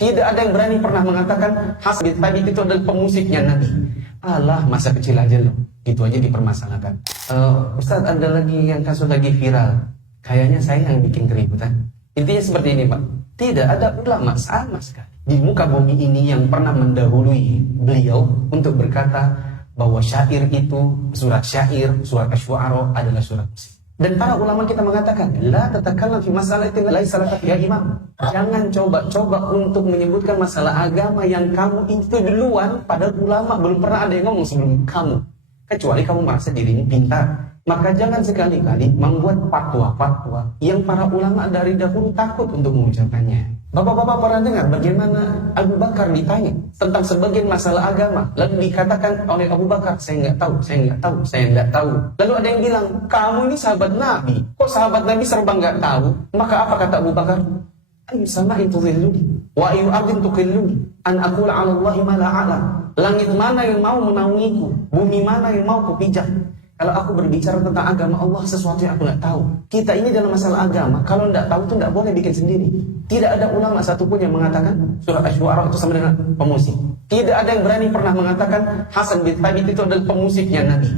Tidak ada yang berani pernah mengatakan Hasan bin Thabit itu adalah pemusiknya Nabi. Alah, masa kecil aja loh. Gitu aja dipermasalahkan. Ustadz, ada lagi yang kasus lagi viral. Kayaknya saya yang bikin keributan. Intinya seperti ini, Pak. Tidak ada ulama sama sekali di muka bumi ini yang pernah mendahului beliau untuk berkata bahwa syair itu, surat syair, surat Asy-Syu'ara adalah surat musik. Dan para ulama kita mengatakan, la tatakallam fi masalatin laisa laka fiha imam. Jangan coba-coba untuk menyebutkan masalah agama yang kamu itu duluan, padahal ulama belum pernah ada yang ngomong sebelum kamu. Kecuali kamu merasa dirimu pintar. Maka jangan sekali-kali membuat fatwa-fatwa yang para ulama dari dahulu takut untuk mengucapkannya. Bapak-bapak pernah dengar bagaimana Abu Bakar ditanya tentang sebagian masalah agama, lalu dikatakan oleh Abu Bakar, saya nggak tahu. Lalu ada yang bilang, kamu ini sahabat Nabi, kok sahabat Nabi serba nggak tahu? Maka apa kata Abu Bakar? Ayu sama'in tudhilluni wa ayu ardin tuqilluni an aqula 'ala Allahi ma la a'lam. Langit mana yang mau menaungiku, bumi mana yang mau kupijak, kalau aku berbicara tentang agama Allah, sesuatu yang aku nggak tahu. Kita ini dalam masalah agama, kalau nggak tahu itu nggak boleh bikin sendiri. Tidak ada ulama satupun yang mengatakan surat Asy-Syu'ara itu sama dengan pemusik. Tidak ada yang berani pernah mengatakan Hasan bin Thabit itu adalah pemusiknya Nabi.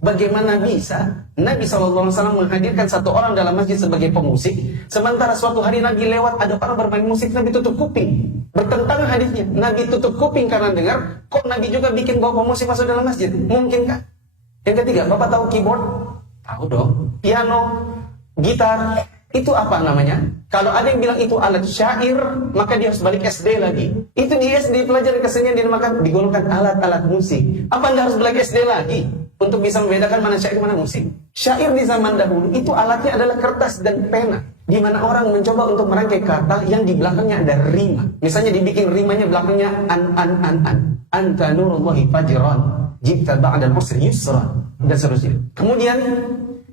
Bagaimana bisa Nabi SAW menghadirkan satu orang dalam masjid sebagai pemusik, sementara suatu hari Nabi lewat, ada orang bermain musik, Nabi tutup kuping. Bertentangan hadisnya, Nabi tutup kuping karena dengar, kok Nabi juga bikin bawa pemusik masuk dalam masjid? Mungkinkah? Yang ketiga, Bapak tahu keyboard? Tahu dong. Piano, gitar, itu apa namanya? Kalau ada yang bilang itu alat syair, maka dia harus balik SD lagi. Itu di SD pelajaran kesenian dinamakan, digolongkan alat-alat musik. Apa Anda harus balik SD lagi untuk bisa membedakan mana syair mana musik? Syair di zaman dahulu itu alatnya adalah kertas dan pena, di mana orang mencoba untuk merangkai kata yang di belakangnya ada rima. Misalnya dibikin rimanya belakangnya an. Anta nurullahi fajran, jibta ba'dal usri yusra, dan seterusnya. Kemudian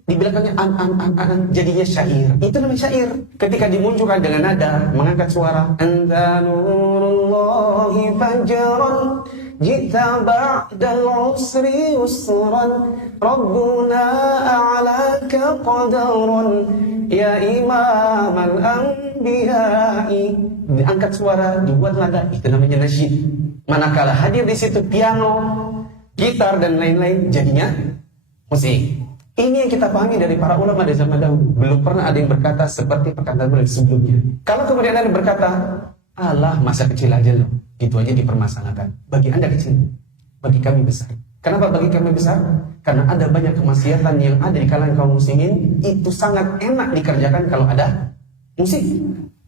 di belakangnya an, jadinya syair. Itu namanya syair. Ketika dimunculkan dengan nada, mengangkat suara, anta nurullahi fajran, jita ba'dal usri yusran, rabbuna a'laka qadaran, ya imam al-anbiya'i. Diangkat suara, dibuat nada, itu namanya nasyid. Manakala hadir di situ piano, gitar dan lain-lain, jadinya musik. Ini yang kita pahami dari para ulama di zaman dahulu. Belum pernah ada yang berkata seperti perkataan mereka sebelumnya. Kalau kemudian ada yang berkata, alah, masa kecil aja loh. Gitu aja dipermasalahkan. Bagi Anda kecil, bagi kami besar. Kenapa bagi kami besar? Karena ada banyak kemaksiatan yang ada di kalangan kaum muslimin, itu sangat enak dikerjakan kalau ada musik.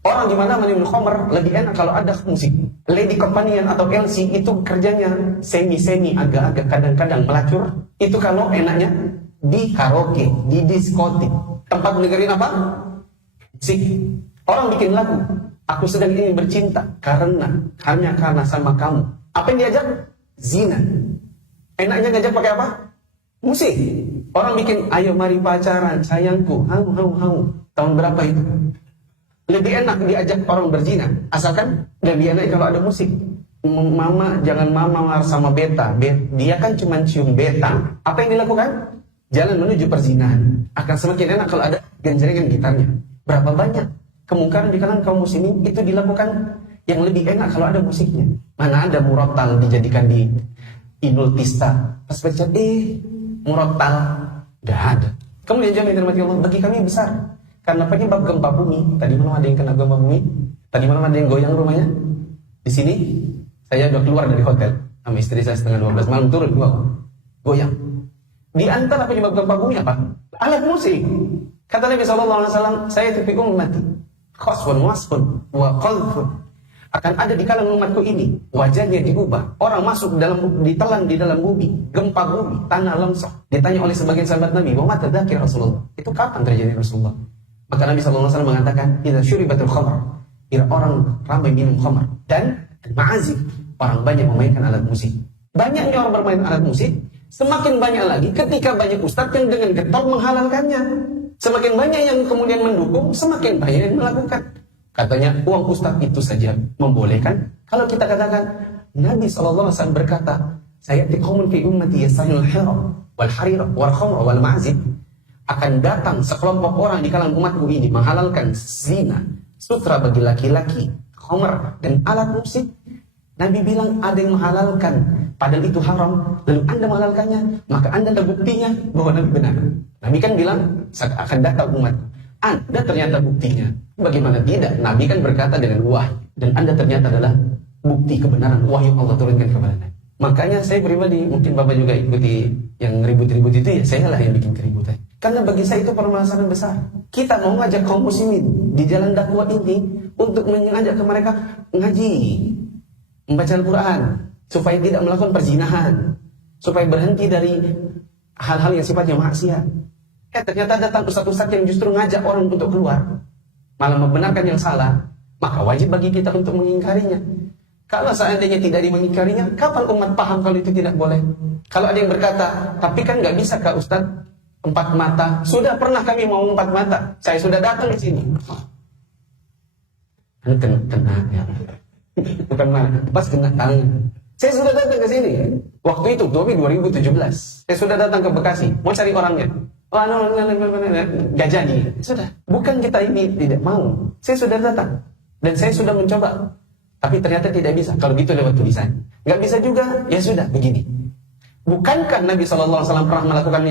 Orang di mana minum khamr lebih enak kalau ada musik. Lady Companion atau LC itu kerjanya semi-semi, agak-agak kadang-kadang melacur. Itu kalau enaknya di karaoke, di diskotik. Tempat dengerin apa? Musik. Orang bikin lagu, aku sedang ingin bercinta hanya karena sama kamu. Apa yang diajak? Zina. Enaknya ngajak pakai apa? Musik. Orang bikin, ayo mari pacaran, sayangku, hau. Tahun berapa itu? Lebih enak diajak orang berzina, asalkan lebih enak kalau ada musik. Mama, jangan mama sama beta. Dia kan cuma cium beta. Apa yang dilakukan? Jalan menuju perzinahan. Akan semakin enak kalau ada genjrengan gitarnya. Berapa banyak kemungkaran di kalangan kaum muslimin itu dilakukan yang lebih enak kalau ada musiknya. Mana ada murotal dijadikan di Inul Tista. Pas baca murotal, gak ada. Kemudian jangan dirahmati Allah, bagi kami besar. Karena penyebab gempa bumi, tadi malam ada yang kena gempa bumi, tadi malam ada yang goyang rumahnya. Di sini, saya udah keluar dari hotel sama istri saya setengah 12 malam, turun goyang. Di antara penyebab gempa bumi apa? Alat musik. Kata Nabi SAW, saya tufikum ummati khasfun wasfun wa qalfun. Akan ada di kalangan umatku ini, wajahnya diubah. Orang masuk ditelan di dalam bumi, gempa bumi, tanah longsor. Ditanya oleh sebagian sahabat Nabi, wa mata dzakir Rasulullah. Itu kapan terjadi Rasulullah? Maka Nabi SAW mengatakan, idza syuribatul khamr, bila orang ramai minum khamr, dan ma'azif, orang banyak memainkan alat musik. Banyaknya orang bermain alat musik, semakin banyak lagi ketika banyak ustadz yang dengan getol menghalalkannya. Semakin banyak yang kemudian mendukung, semakin banyak yang melakukan. Katanya uang ustadz itu saja membolehkan. Kalau kita katakan, Nabi SAW berkata, sayati qaumun fi ummati yastahilul hira wal harira wal khamra wal ma'azif. Akan datang sekelompok orang di kalangan umatku ini menghalalkan zina, sutra bagi laki-laki, khamr dan alat musik. Nabi bilang ada yang menghalalkan, padahal itu haram, lalu Anda menghalalkannya, maka Anda ada buktinya bahwa Nabi benar. Nabi kan bilang akan datang umat, Anda ternyata buktinya. Bagaimana tidak? Nabi kan berkata dengan wahyu, dan Anda ternyata adalah bukti kebenaran wahyu Allah turunkan kepada Anda. Makanya saya pribadi, mungkin Bapak juga ikuti yang ribut-ribut itu, ya saya lah yang bikin keributan. Karena bagi saya itu permasalahan besar. Kita mau ngajak kaum muslimin di jalan dakwah ini untuk mengajak ke mereka ngaji, membaca Al-Quran, supaya tidak melakukan perzinahan, supaya berhenti dari hal-hal yang sifatnya maksiat. Ternyata datang ustaz-ustaz yang justru ngajak orang untuk keluar, malah membenarkan yang salah. Maka wajib bagi kita untuk mengingkarinya. Kalau seandainya tidak dimengingkarinya, kapan umat paham kalau itu tidak boleh? Kalau ada yang berkata, tapi kan nggak bisa Kak Ustaz, 4 mata. Sudah pernah kami mau 4 mata. Saya sudah datang di sini. Kena ya. Bukan mana, pas kena tangan. Saya sudah datang ke sini. Waktu itu, 2017. Saya sudah datang ke Bekasi, mau cari orangnya. Oh, gak jadi. Sudah. Bukan kita ini tidak mau. Saya sudah datang. Dan saya sudah mencoba. Tapi ternyata tidak bisa. Kalau gitu lewat tulisan. Gak bisa juga, ya sudah, begini. Bukankah Nabi SAW pernah melakukan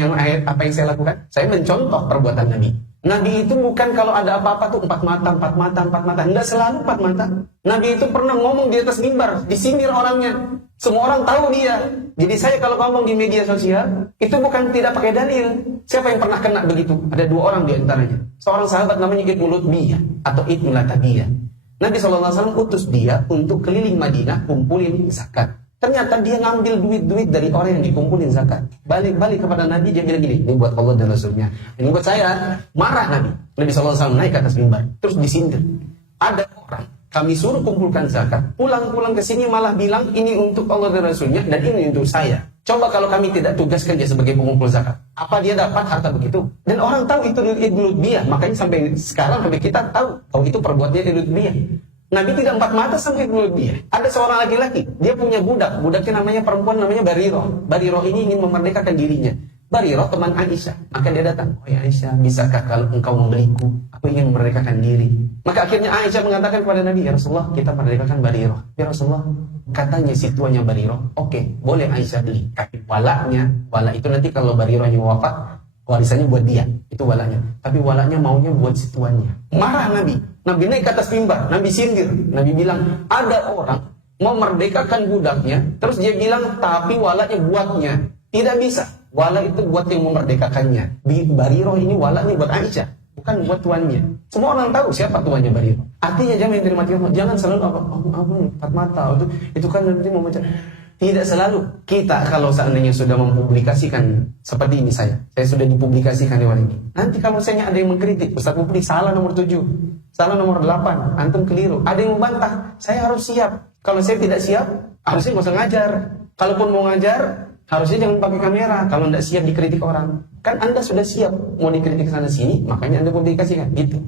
apa yang saya lakukan? Saya mencontoh perbuatan Nabi. Nabi itu bukan kalau ada apa-apa tuh 4 mata, 4 mata, 4 mata. Tidak selalu 4 mata. Nabi itu pernah ngomong di atas mimbar, disindir orangnya. Semua orang tahu dia. Jadi saya kalau ngomong di media sosial, itu bukan tidak pakai dalil. Siapa yang pernah kena begitu? Ada 2 orang di antaranya. Seorang sahabat namanya Ibnu Lutbiyah atau Ibnu Latabiyah. Nabi SAW utus dia untuk keliling Madinah kumpulin zakat. Ternyata dia ngambil duit-duit dari orang yang dikumpulin zakat. Balik-balik kepada Nabi, dia bilang gini, ini buat Allah dan Rasulnya. Ini buat saya. Marah Nabi. Nabi SAW naik ke atas mimbar. Terus disindir. Ada orang, kami suruh kumpulkan zakat. Pulang-pulang ke sini malah bilang, ini untuk Allah dan Rasulnya, dan ini untuk saya. Coba kalau kami tidak tugaskan dia sebagai pengumpul zakat. Apa dia dapat harta begitu? Dan orang tahu itu Ibnu Lutbiyah. Makanya sampai sekarang, sampai kita tahu bahwa itu perbuatannya Ibnu Lutbiyah. Nabi tidak 4 mata sampai Ibnu Lutbiyah. Ada seorang laki-laki, dia punya budak. Budaknya namanya perempuan, namanya Bariroh. Bariroh ini ingin memerdekakan dirinya. Bariroh teman Aisyah. Maka dia datang, oh ya Aisyah, bisakah kalau engkau membeliku? Aku ingin memerdekakan diri. Maka akhirnya Aisyah mengatakan kepada Nabi, ya Rasulullah, kita merdekakan Bariroh. Ya Rasulullah, katanya si tuanya Bariroh, oke, boleh Aisyah beli. Tapi walaknya, walak itu nanti kalau Barirohnya wafat, warisannya buat dia. Itu walaknya. Tapi walaknya maunya buat si tuannya. Marah Nabi. Nabi naik ke atas mimbar. Nabi sindir. Nabi bilang, ada orang mau merdekakan budaknya, terus dia bilang, tapi walaknya buatnya. Tidak bisa. Walak itu buat yang memerdekakannya. Bariroh ini walaknya buat Aisyah, bukan buat tuannya. Semua orang tahu siapa tuannya Bariroh. Artinya jangan dirahmati Allah. Jangan selalu ampun 4 mata. Itu kan nanti membaca. Tidak selalu. Kita kalau seandainya sudah mempublikasikan seperti ini saya sudah dipublikasikan lewat ini. Nanti kalau saya ada yang mengkritik, Ustaz Mufti salah nomor 7, salah nomor 8, antum keliru. Ada yang membantah, saya harus siap. Kalau saya tidak siap, harusnya nggak usah ngajar. Kalaupun mau ngajar, harusnya jangan pakai kamera. Kalau tidak siap dikritik orang, kan Anda sudah siap mau dikritik sana sini, makanya Anda publikasikan gitu.